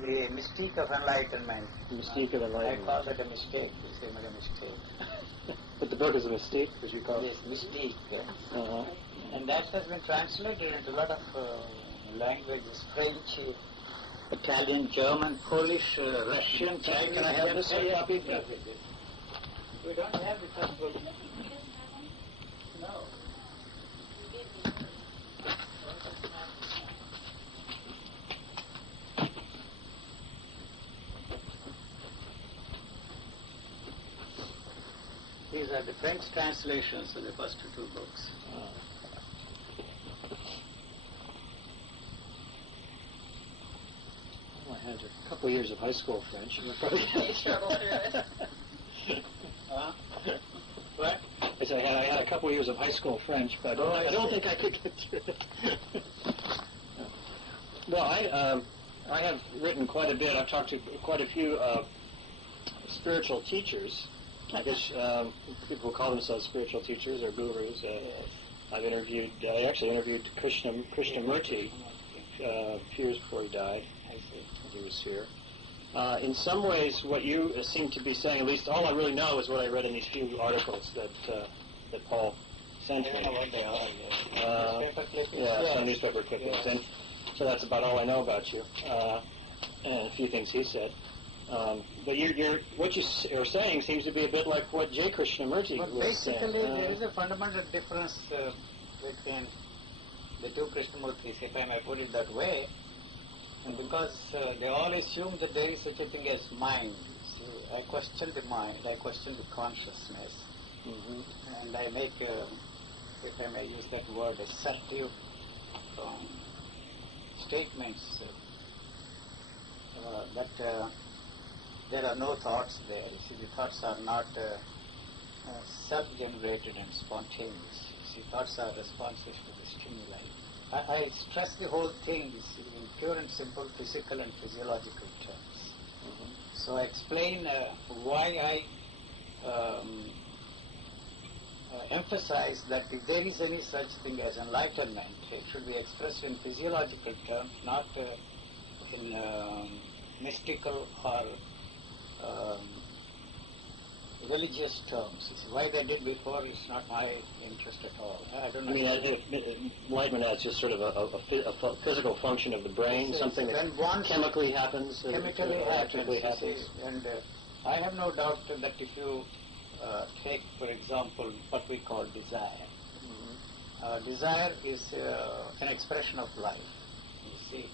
the mystique of enlightenment. Mystique of enlightenment. I call that a mistake. You say a mistake. But the book is a mistake, as you call it? Yes, mystique. Uh-huh. And that has been translated into a lot of languages, French, Italian, German, Polish, Russian, Chinese. Can I have this copy? We don't have the first book. No. These are the French translations of the first two books. I had a couple of years of high school French. You probably What? I said I had a couple of years of high school French, but I don't think I could get through it. Well, I have written quite a bit. I've talked to quite a few spiritual teachers. I guess people who call themselves spiritual teachers or gurus. I actually interviewed Krishnamurti a few years before he died. He was here. In some ways, what you seem to be saying, at least all I really know is what I read in these few articles that Paul sent me. Some newspaper clippings. And so that's about all I know about you, and a few things he said. But what you're saying seems to be a bit like what J. Krishnamurti was saying. Basically, there is a fundamental difference between the two Krishnamurtis, if I may put it that way. And because they all assume that there is such a thing as mind. So I question the mind, I question the consciousness, and I make, if I may use that word, assertive statements that there are no thoughts there. You see, the thoughts are not self-generated and spontaneous. You see, thoughts are responsive to the stimuli. I stress the whole thing in pure and simple physical and physiological terms. So I explain why I emphasize that if there is any such thing as enlightenment, it should be expressed in physiological terms, not in mystical or religious terms. Why they did before is not my interest at all. I don't know. I mean, enlightenment as just sort of a physical function of the brain, something that chemically happens. Chemically happens. And I have no doubt that if you take, for example, what we call desire. Desire is an expression of life, you see.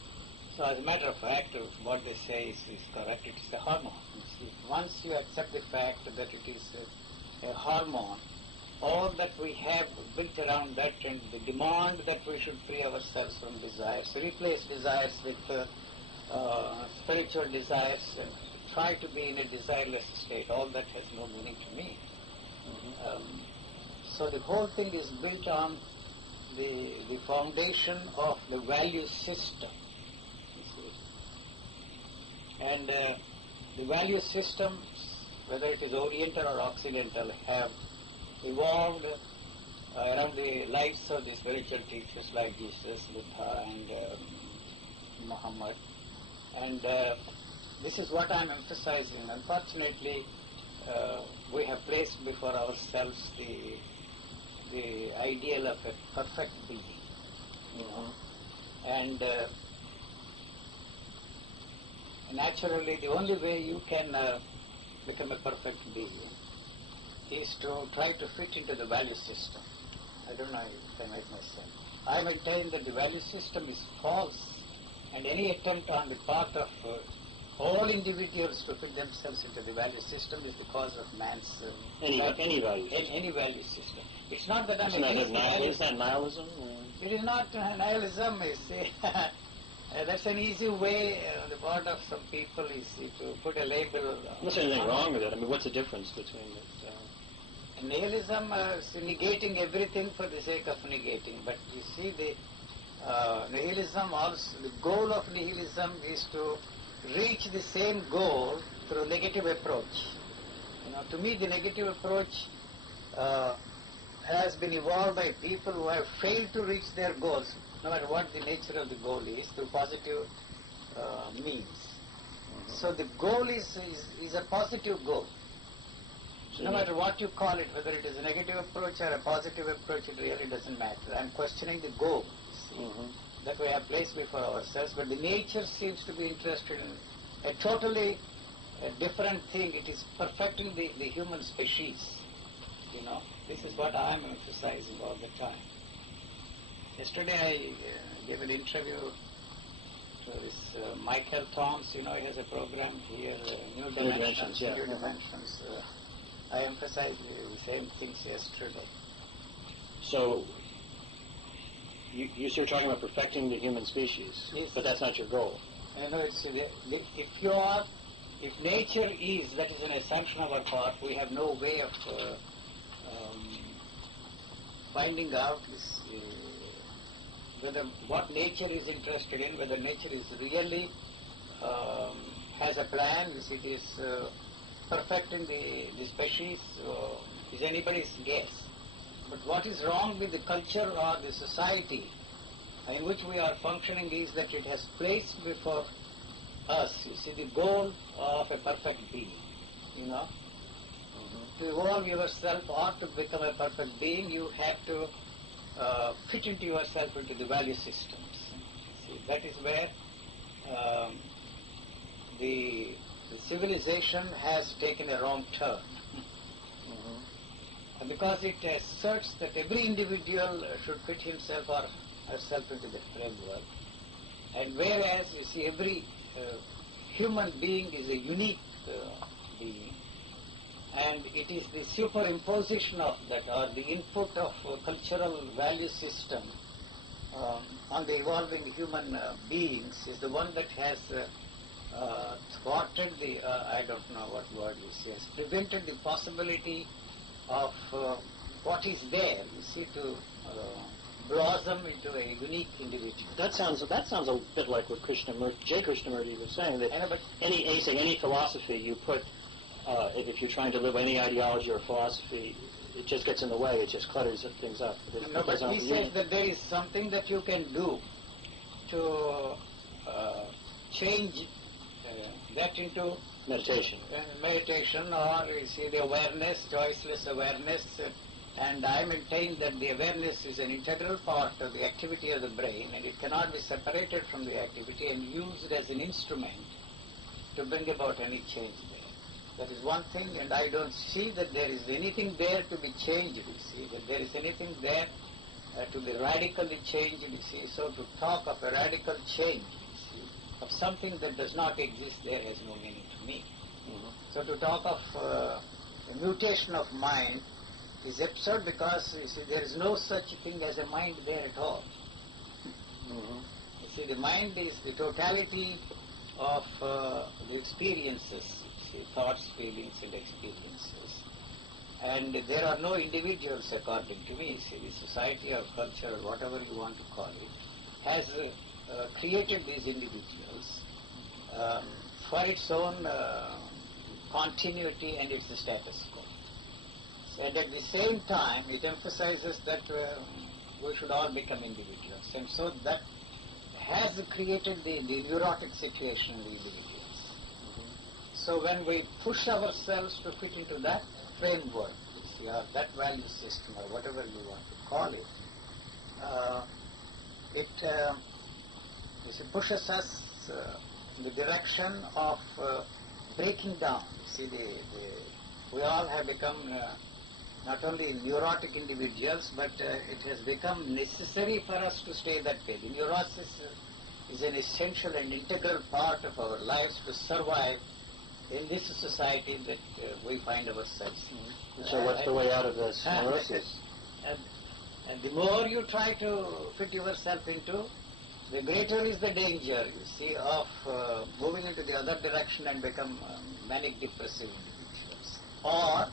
So as a matter of fact, what they say is correct. It is a hormone. You see. Once you accept the fact that it is a hormone, all that we have built around that and the demand that we should free ourselves from desires, replace desires with spiritual desires and try to be in a desireless state, all that has no meaning to me. So the whole thing is built on the foundation of the value system. And the value systems, whether it is Oriental or Occidental, have evolved around the lives of the spiritual teachers like Jesus, Buddha, and Muhammad. And this is what I'm emphasizing. Unfortunately, we have placed before ourselves the ideal of a perfect being, and naturally, the only way you can become a perfect being is to try to fit into the value system. I don't know if I make myself. I maintain that the value system is false, and any attempt on the part of all individuals to fit themselves into the value system is the cause of man's any value system. Any value system. It's not that I'm against nihilism. Is that nihilism? It is not nihilism. You see. That's an easy way on the part of some people, you see, to put a label. There's anything wrong with it. I mean, what's the difference between it? Nihilism is negating everything for the sake of negating. But you see, the nihilism also, the goal of nihilism is to reach the same goal through negative approach. To me, the negative approach has been evolved by people who have failed to reach their goals, no matter what the nature of the goal is, through positive means. So the goal is a positive goal. No matter what you call it, whether it is a negative approach or a positive approach, it really doesn't matter. I'm questioning the goal, see, that we have placed before ourselves, but the nature seems to be interested in a totally different thing. It is perfecting the human species, you know. This is what I'm emphasizing all the time. Yesterday I gave an interview to this Michael Thoms, you know, he has a program here, New Dimensions. Yeah. New Dimensions. I emphasized the same things yesterday. So, you're talking about perfecting the human species, yes, but that's not your goal. No, it's, if nature is, that is an assumption of our part, we have no way of finding out this, whether what nature is interested in, whether nature is really has a plan, if it is perfecting the species, is anybody's guess. But what is wrong with the culture or the society in which we are functioning is that it has placed before us, you see, the goal of a perfect being, you know. To evolve yourself or to become a perfect being, you have to fit into yourself into the value systems. See, that is where the civilization has taken a wrong turn. Because it asserts that every individual should fit himself or herself into the framework, and whereas, you see, every human being is a unique being, and it is the superimposition of that, or the input of cultural value system on the evolving human beings is the one that has thwarted the, I don't know what word you say, has prevented the possibility of what is there, you see, to blossom into a unique individual. That sounds a bit like what J. Krishnamurti was saying, that But any philosophy you put, if you're trying to live any ideology or philosophy, it just gets in the way, it just clutters things up. but he says that there is something that you can do to change that into meditation. Meditation, or you see, the awareness, choiceless awareness, and I maintain that the awareness is an integral part of the activity of the brain, and it cannot be separated from the activity and used as an instrument to bring about any change there. That is one thing, and I don't see that there is anything there to be changed, you see, that there is anything there to be radically changed, you see. So to talk of a radical change, you see, of something that does not exist there has no meaning to me. So to talk of a mutation of mind is absurd, because, you see, there is no such thing as a mind there at all. You see, the mind is the totality of the experiences, you see, thoughts, feelings, and experiences. And there are no individuals, according to me. See, the society or culture, or whatever you want to call it, has created these individuals for its own continuity and its status quo. And at the same time, it emphasizes that we should all become individuals. And so that has created the neurotic situation in the individuals. So when we push ourselves to fit into that framework, you see, or that value system, or whatever you want to call it, it pushes us in the direction of breaking down. You see, we all have become not only neurotic individuals, but it has become necessary for us to stay that way. The neurosis is an essential and integral part of our lives to survive in this society that we find ourselves in. So what's the way out of this neurosis? And the more you try to fit yourself into, the greater is the danger, you see, of moving into the other direction and become manic depressive individuals. Or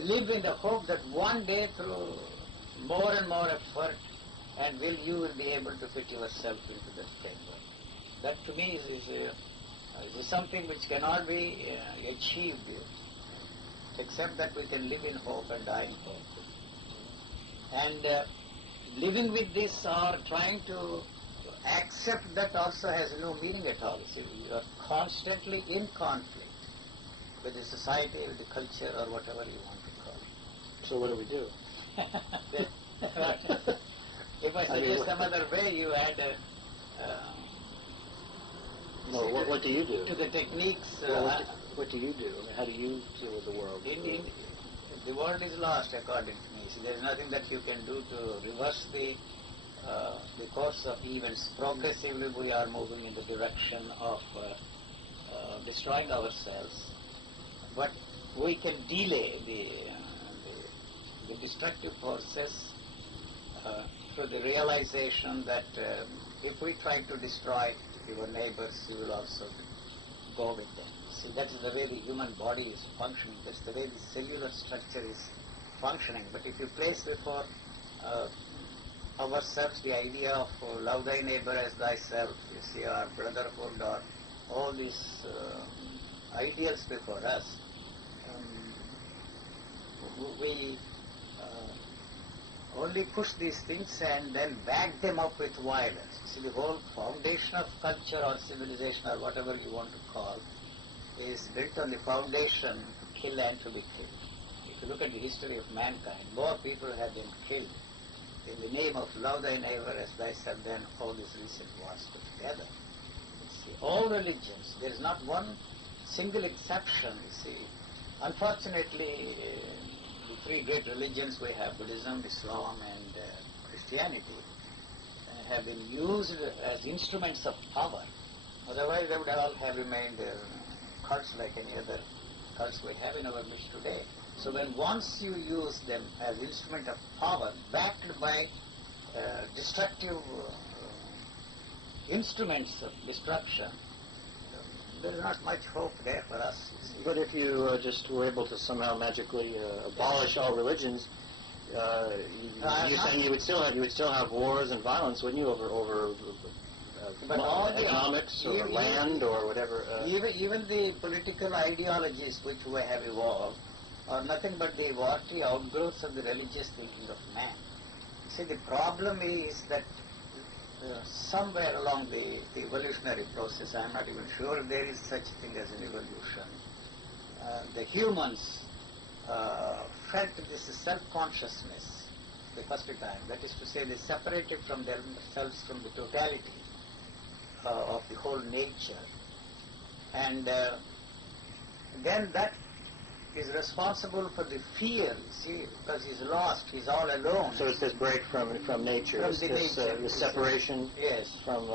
live in the hope that one day, through more and more effort, and you will be able to fit yourself into that framework. That to me is something which cannot be achieved except that we can live in hope and die in hope. And living with this, or trying to accept that also has no meaning at all. See, you are constantly in conflict with the society, with the culture, or whatever you want to call it. So what do we do? If I suggest some other way, you add what do you do? to the techniques. What do you do? How do you deal with the world? The world is lost, according to me. See, there is nothing that you can do to reverse the course of events. Progressively, we are moving in the direction of destroying ourselves. But we can delay the destructive forces through the realization that if we try to destroy your neighbors, you will also go with them. See, that is the way the human body is functioning. That's the way the cellular structure is functioning. But if you place before ourselves the idea of love thy neighbor as thyself, you see, our brotherhood, or all these ideals before us, we only push these things and then back them up with violence. See, the whole foundation of culture or civilization or whatever you want to call is built on the foundation to kill and to be killed. If you look at the history of mankind, more people have been killed in the name of love thy neighbor as thyself than all these recent wars put together. You see, all religions, there is not one single exception, you see. Unfortunately, the three great religions we have, Buddhism, Islam, and Christianity, have been used as instruments of power. Otherwise, they would all have remained cults like any other cults we have in our midst today. So when once you use them as instrument of power, backed by destructive instruments of destruction, there is not much hope there for us. But if you just were able to somehow magically abolish all religions, you're saying you would still have wars and violence, wouldn't you, over but all economics or land or whatever? Even the political ideologies which we have evolved are nothing but the watery outgrowths of the religious thinking of man. See, the problem is that somewhere along the evolutionary process, I'm not even sure there is such a thing as an evolution, the humans felt this self-consciousness the first time. That is to say, they separated from themselves from the totality of the whole nature. And then that is responsible for the fear, you see, because he's lost, he's all alone. So it's this break from nature, From the nature, this separation from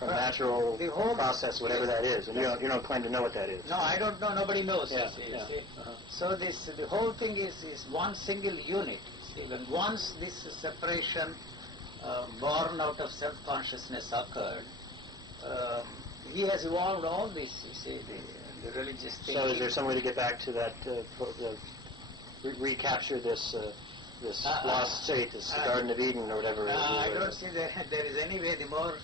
natural the whole process, whatever that is. And you don't claim to know what that is. No, I don't know, nobody knows. Yeah, You yeah. see. So the whole thing is one single unit. See, when once this separation born out of self-consciousness occurred, he has evolved all this, you see, the religious thing. So is there some way to get back to that, recapture this lost state, this Garden of Eden or whatever? I don't see that there is any way. The more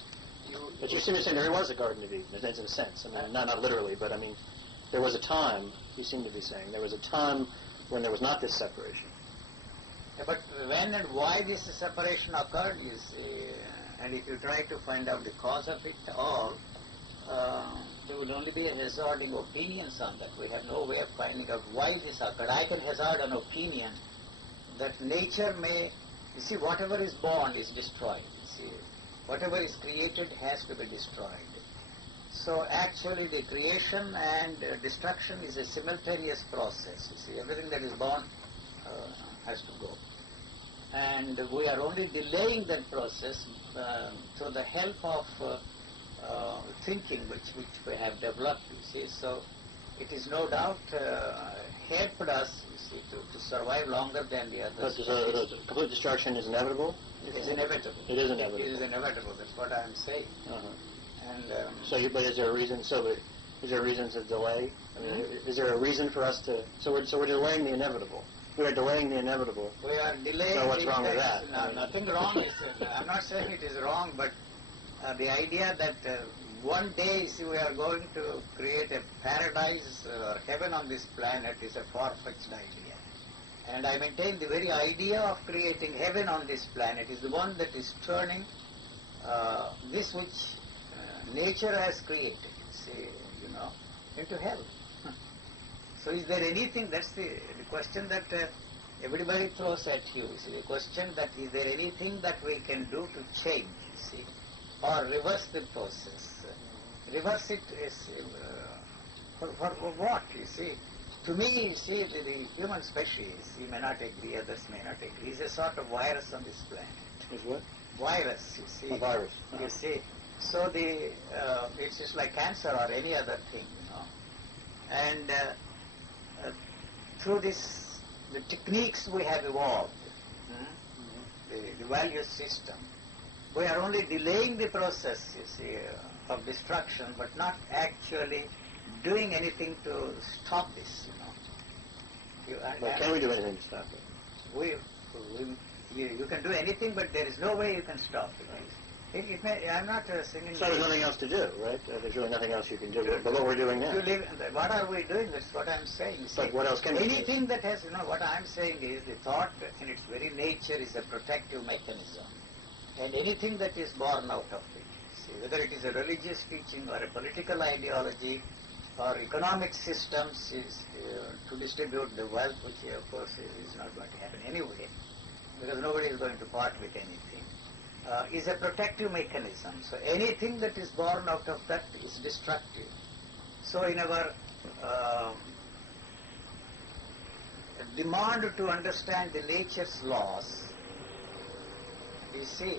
you... But you seem to say there was a Garden of Eden, in a sense. I mean, not literally, but I mean, there was a time, you seem to be saying, there was a time when there was not this separation. But when and why this separation occurred is, and if you try to find out the cause of it all, there would only be hazarding opinions on that. We have no way of finding out why this occurred. I can hazard an opinion that nature may, you see, whatever is born is destroyed. You see, whatever is created has to be destroyed. So actually the creation and destruction is a simultaneous process. You see, everything that is born has to go. And we are only delaying that process through the help of thinking which we have developed, you see. So it is no doubt helped us, you see, to survive longer than the others. But complete destruction is inevitable? It is inevitable. It is inevitable. It is inevitable, that's what I am saying. And but is there a reason, is there a reason to delay? I mean, is there a reason for us to, so we're delaying the inevitable. We are delaying the inevitable. We are delaying. So what's wrong with that? No, nothing wrong. I'm not saying it is wrong, but the idea that one day we are going to create a paradise or heaven on this planet is a far-fetched idea. And I maintain the very idea of creating heaven on this planet is the one that is turning this which nature has created, say, into hell. So is there anything, that's the question that everybody throws at you. See, the question that is there anything that we can do to change, see, or reverse the process? Reverse it is for what, you see? To me, you see, the human species, you may not agree, others may not agree, is a sort of virus on this planet. Is what? Virus, you see. A virus. Uh-huh. You see. So it's just like cancer or any other thing, And through this, the techniques we have evolved, the value system, we are only delaying the process, you see, of destruction, but not actually doing anything to stop this, But can we do anything to stop it? You can do anything, but there is no way you can stop it. I'm not saying... So there's nothing else to do, right? There's really nothing else you can do but what we're doing now. What are we doing? That's what I'm saying. But what else can we do? Anything that has, what I'm saying is the thought in its very nature is a protective mechanism. And anything that is born out of it, see, whether it is a religious teaching or a political ideology or economic systems is to distribute the wealth, which of course is not going to happen anyway, because nobody is going to part with anything, is a protective mechanism. So anything that is born out of that is destructive. So in our demand to understand the nature's laws, you see,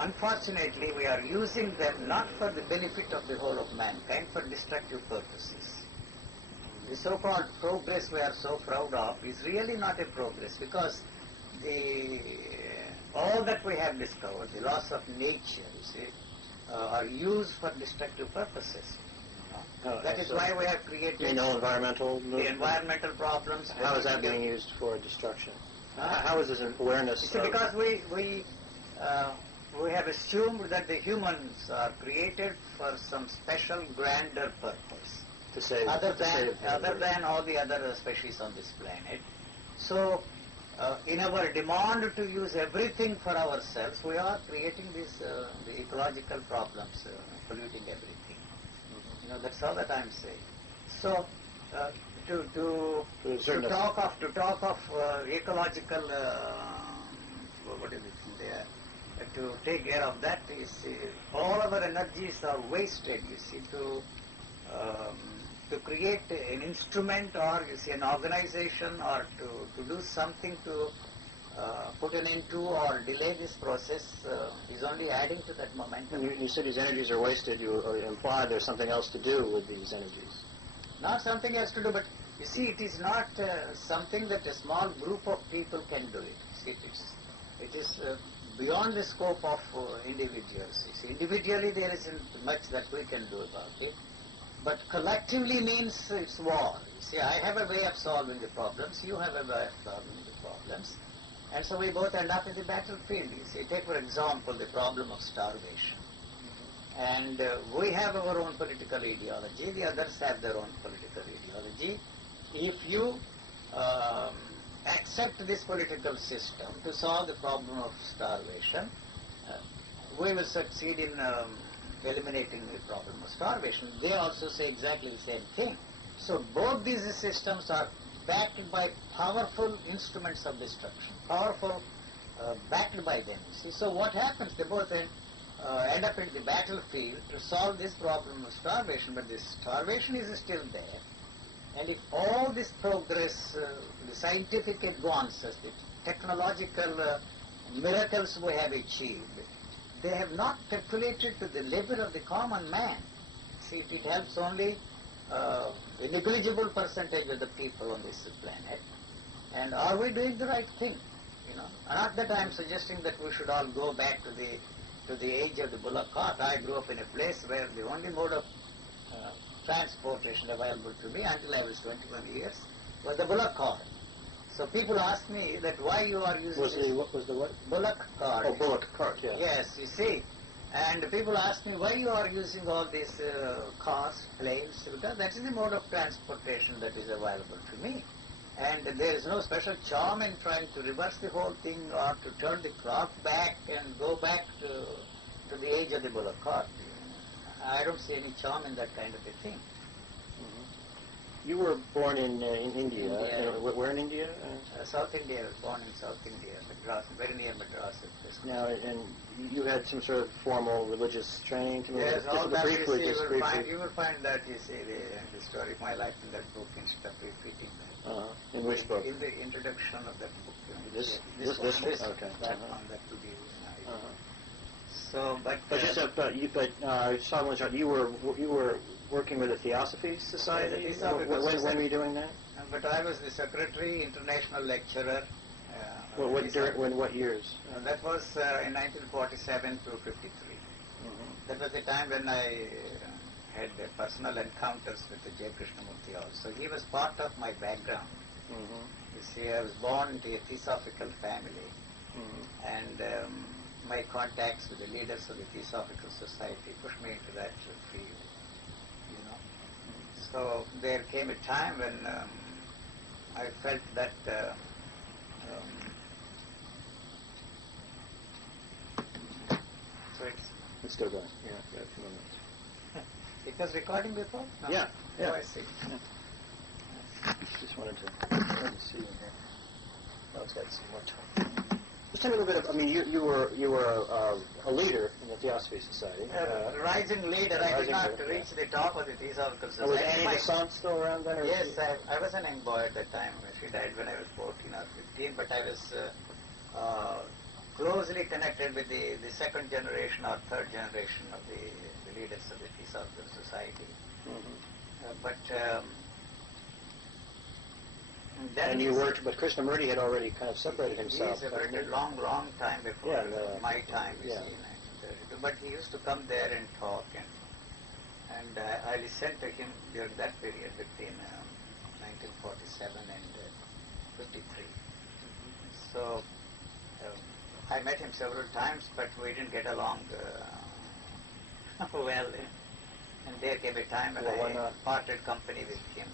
unfortunately we are using them not for the benefit of the whole of mankind, for destructive purposes. The so-called progress we are so proud of is really not a progress, because all that we have discovered, the laws of nature, you see, are used for destructive purposes. That is why we have created the environmental movement? The environmental problems. How is that being used for destruction? How is this awareness? You see, because we have assumed that the humans are created for some special grander purpose, to save, other than all the other species on this planet. So, in our demand to use everything for ourselves, we are creating the ecological problems, polluting everything. That's all that I'm saying. So, to talk of ecological, what is it there? To take care of that is all our energies are wasted. You see, to create an instrument or you see an organization or to do something to put an end to or delay this process is only adding to that momentum. You said these energies are wasted. You imply there's something else to do with these energies. Not something else to do, but you see, it is not something that a small group of people can do it. See, it is beyond the scope of individuals. You see, individually there isn't much that we can do about it, but collectively means it's war. You see, I have a way of solving the problems, you have a way of solving the problems, and so we both end up in the battlefield. You see, take for example the problem of starvation. And we have our own political ideology, the others have their own political ideology. If you accept this political system to solve the problem of starvation, we will succeed in eliminating the problem of starvation. They also say exactly the same thing. So both these systems are backed by powerful instruments of destruction, backed by them. See? So what happens? They both end up in the battlefield to solve this problem of starvation, but this starvation is still there. And if all this progress, the scientific advances, the technological miracles we have achieved, they have not calculated to the level of the common man. See, it helps only a negligible percentage of the people on this planet. And are we doing the right thing? Not that I am suggesting that we should all go back to the age of the bullock cart. I grew up in a place where the only mode of transportation available to me until I was 21 years was the bullock cart. So people ask me that why you are using what was the what? Bullock cart. Oh, bullock cart, yeah. Yes, you see. And people ask me why you are using all these cars, planes, because that is the mode of transportation that is available to me. And there is no special charm in trying to reverse the whole thing or to turn the clock back and go back to to the age of the bullock cart. I don't see any charm in that kind of a thing. You were born in India. India. Where in India? South India. I was born in South India, Madras, very near Madras. Now, and you had some sort of formal religious training? Yes, all that briefly, you will find that, you see, the story of my life in that book instead of repeating that. In which book? In the introduction of that book. This one? Okay. That one, that would be. So, but you were working with the Theosophy Society. When were you doing that? But I was the secretary, international lecturer. What years? That was in 1947 to 53. That was the time when I had personal encounters with the J. Krishnamurti also. He was part of my background. You see, I was born into a Theosophical family, and my contacts with the leaders of the Theosophical Society pushed me into that field. So there came a time when I felt that so it's still going. Yeah, a few minutes. It was recording before? No. Yeah. Oh, I see. Yeah. Just wanted to see you here. Well, it's got some more time. Just tell me a little bit. You were a leader in the Theosophy Society. Rising leader. I did not reach the top of the Theosophical Society. Was Annie Besant still around then? Yes, I was an young boy at that time. She died when I was 14 or 15, but I was closely connected with the second generation or third generation of the leaders of the Theosophical Society. And you worked, but Krishnamurti had already kind of separated himself. He separated long time before my time, you see, in 1932. But he used to come there and talk, and I listened to him during that period between 1947 and 53. So I met him several times, but we didn't get along well. And there came a time when I parted company with him.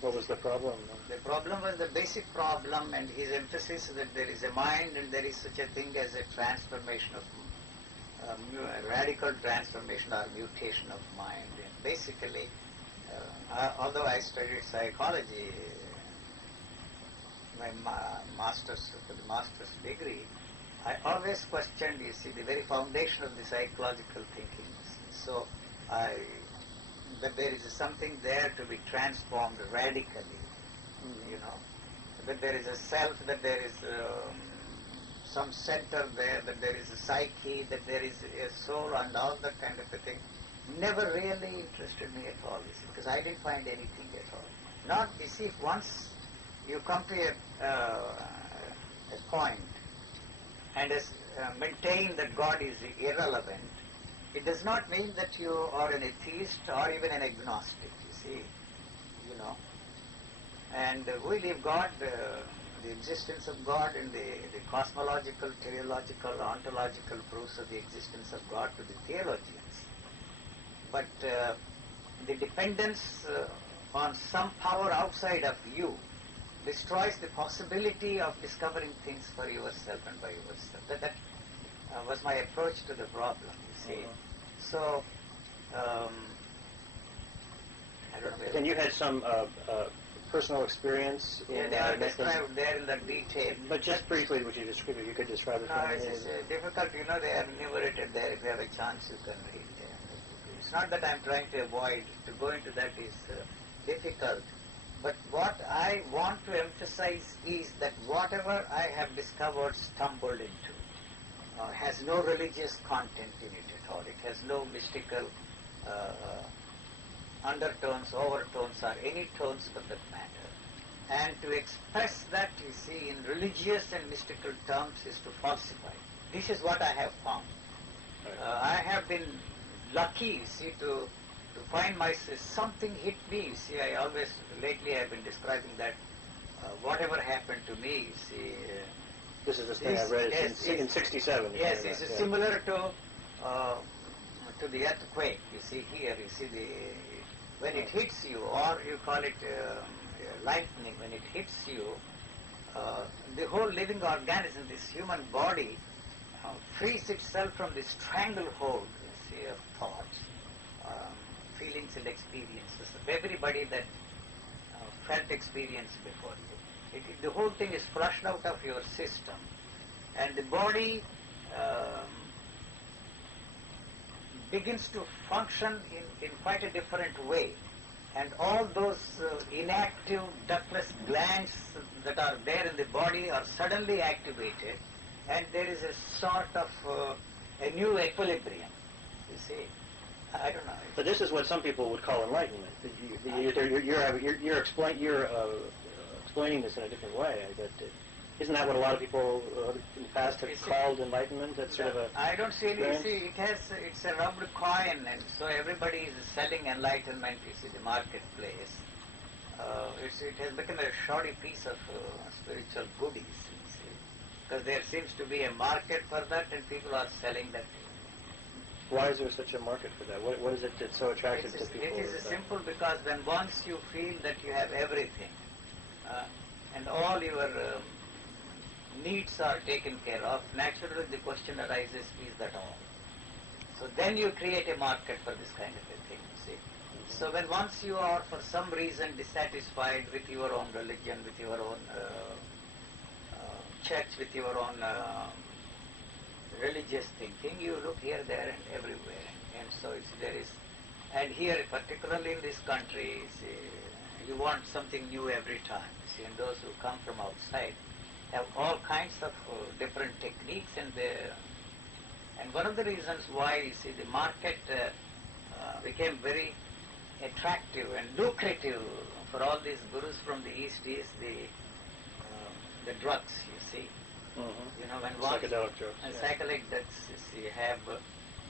What was the problem? The problem was the basic problem, and his emphasis that there is a mind and there is such a thing as a transformation of a radical transformation or mutation of mind. And basically, although I studied psychology, my master's degree, I always questioned, you see, the very foundation of the psychological thinking. So that there is something there to be transformed radically, that there is a self, that there is some center there, that there is a psyche, that there is a soul and all that kind of a thing. Never really interested me at all, you see, because I didn't find anything at all. Not, you see, once you come to a point and maintain that God is irrelevant, it does not mean that you are an atheist or even an agnostic, you see, And we leave God, the existence of God and the cosmological, teleological, ontological proofs of the existence of God to the theologians. But the dependence on some power outside of you destroys the possibility of discovering things for yourself and by yourself. That was my approach to the problem, you see. So, I don't know. And you had some personal experience? They are described there in the detail. But just briefly, if you could describe it for me. It's difficult, they are enumerated there. If you have a chance, you can read them. It's not that I'm trying to avoid. To go into that is difficult. But what I want to emphasize is that whatever I have discovered, stumbled into, has no religious content in it at all. It has no mystical undertones, overtones, or any tones for that matter. And to express that, you see, in religious and mystical terms is to falsify. This is what I have found. I have been lucky, you see, to find myself, something hit me, you see. Lately I've been describing that whatever happened to me, you see. This is this thing I read in 67. Yes, it's similar to the earthquake, you see here, you see when it hits you, or you call it lightning, when it hits you, the whole living organism, this human body, frees itself from the stranglehold, you see, of thoughts, feelings and experiences of everybody that felt experience before you. The whole thing is flushed out of your system, and the body begins to function in quite a different way. And all those inactive ductless glands that are there in the body are suddenly activated, and there is a sort of a new equilibrium, you see. I don't know. But this is what some people would call enlightenment. You're explaining this in a different way. Isn't that what a lot of people in the past have called enlightenment? That's sort of a... I don't really see. It's a rubbed coin, and so everybody is selling enlightenment, you see, the marketplace. It has become a shoddy piece of spiritual goodies, you see, because there seems to be a market for that, and people are selling that. Why is there such a market for that? What is it that's so attractive to people? It is simple, because when once you feel that you have everything, and all your needs are taken care of, naturally the question arises, is that all? So then you create a market for this kind of a thing, you see. So when once you are for some reason dissatisfied with your own religion, with your own church, with your own religious thinking, you look here, there and everywhere. And so there is, and here particularly in this country, you want something new every time. See, and those who come from outside have all kinds of different techniques, and one of the reasons why, you see, the market became very attractive and lucrative for all these gurus from the East is the drugs, you see. Mm-hmm. You know, when psychedelic drugs. And psychedelic drugs, you see, have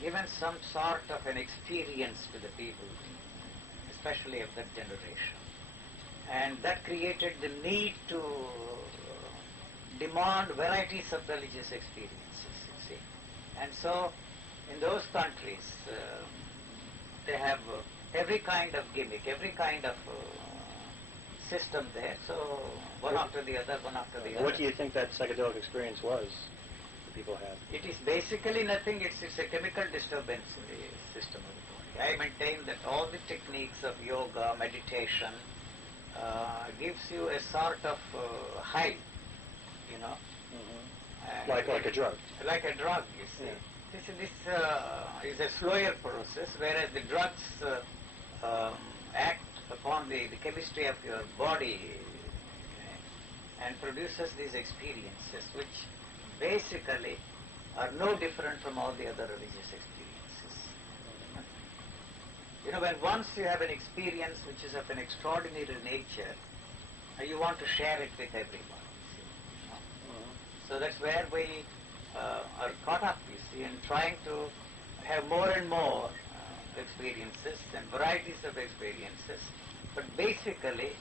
given some sort of an experience to the people, especially of that generation. And that created the need to demand varieties of religious experiences, you see. And so, in those countries, they have every kind of gimmick, every kind of system there, so one after the other, one after the other. What do you think that psychedelic experience was that people had? It is basically nothing, it's a chemical disturbance in the system of the body. I maintain that all the techniques of yoga, meditation, gives you a sort of high, you know. Mm-hmm. Like a drug. Like a drug, you see. Yeah. This is a slower process, whereas the drugs act upon the chemistry of your body and produces these experiences, which basically are no different from all the other religious experiences. You know, when once you have an experience which is of an extraordinary nature, you want to share it with everyone. So that's where we are caught up, you see, in trying to have more and more experiences and varieties of experiences. But basically,